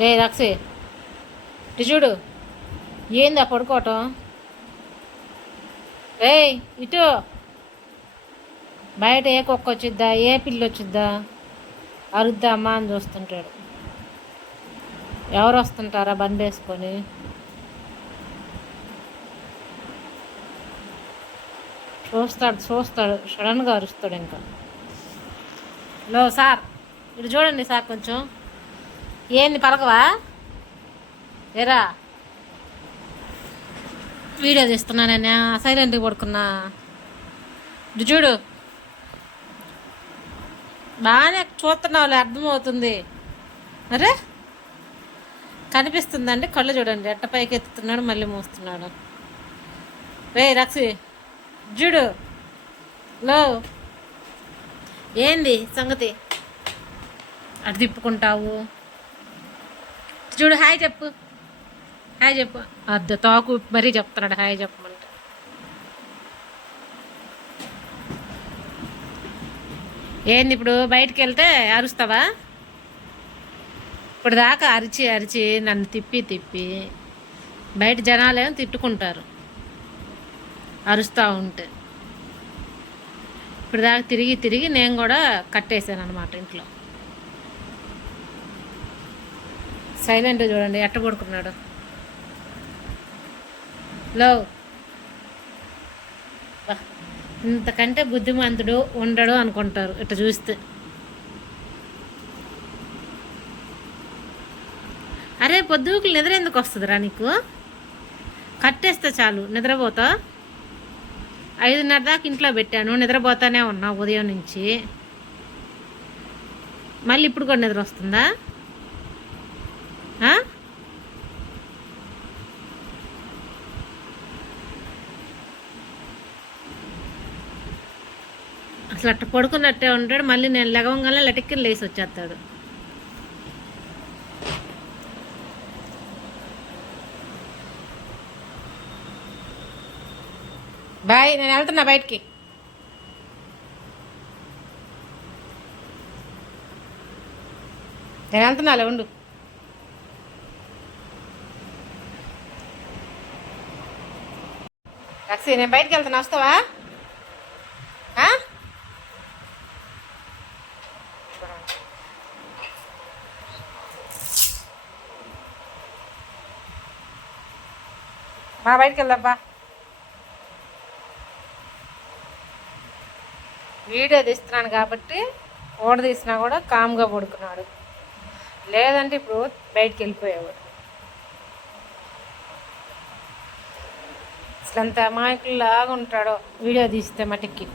రే రక్షి ఇటు చూడు. ఏందా పడుకోవటం? రే ఇటు. బయట ఏ కుక్క వచ్చిద్దా, ఏ పిల్లి వచ్చిద్దా, అరుద్దా అమ్మా అని చూస్తుంటాడు. ఎవరు వస్తుంటారా బండి వేసుకొని? చూస్తాడు చూస్తాడు, సడన్గా అరుస్తాడు. ఇంకా లో సార్ ఇటు చూడండి సార్, కొంచెం. ఏంది పలకవా? ఏరా వీడియో తీస్తున్నానన్నా సైలెంట్గా పడుకున్నా. ఇటు చూడు. బాగానే చూస్తున్నావులే, అర్థమవుతుంది. అరే కనిపిస్తుందండి, కళ్ళు చూడండి ఎట్ట పైకి ఎత్తుతున్నాడు, మళ్ళీ మూస్తున్నాడు. రే రక్షి చూడు. లో ఏంది సంగతి? అటు తిప్పుకుంటావు. చూడు, హాయ్ చెప్పు, హాయ్ చెప్పు. అద్దె తాకు మరీ చెప్తున్నాడు హాయ్ చెప్పమంటే. ఏంది ఇప్పుడు బయటికి వెళ్తే అరుస్తావా? ఇప్పుడు దాకా అరిచి అరిచి నన్ను తిప్పి తిప్పి బయట జనాలేమో తిట్టుకుంటారు అరుస్తూ ఉంటే. ఇప్పుడు దాకా తిరిగి తిరిగి నేను కూడా కట్టేశాను అనమాట ఇంట్లో. సైలెంట్గా చూడండి ఎట్ట పడుకున్నాడు. లో ఇంతకంటే బుద్ధిమంతుడు ఉండడు అనుకుంటారు ఇట్ట చూస్తే. అరే పొద్దుకులు నిద్ర ఎందుకు వస్తుందిరా నీకు? కట్టేస్తే చాలు నిద్రపోతా. 5:30 దాకా ఇంట్లో పెట్టాను, నిద్రపోతానే ఉన్నా ఉదయం నుంచి. మళ్ళీ ఇప్పుడు కూడా నిద్ర వస్తుందా? అసలు అట్ట పడుకున్నట్టే ఉంటాడు. మళ్ళీ నేను లెగవంగానే లటిక్కి లేసి వచ్చేస్తాడు. బాయ్, నేను వెళ్తున్నా బయటికి. నేను వెళ్తున్నాలే ఉండు. రక్షి నేను బయటికి వెళ్తున్నా, వస్తావా? మా బయటికి వెళ్దాబ్బా. వీడియో తీస్తున్నాను కాబట్టి ఓడ తీసినా కూడా కామ్గా పడుకున్నాడు. లేదంటే ఇప్పుడు బయటికి వెళ్ళిపోయేవాడు. అసలు అంత అమాయకుల్లాగా ఉంటాడో వీడియో తీస్తే మటుకి.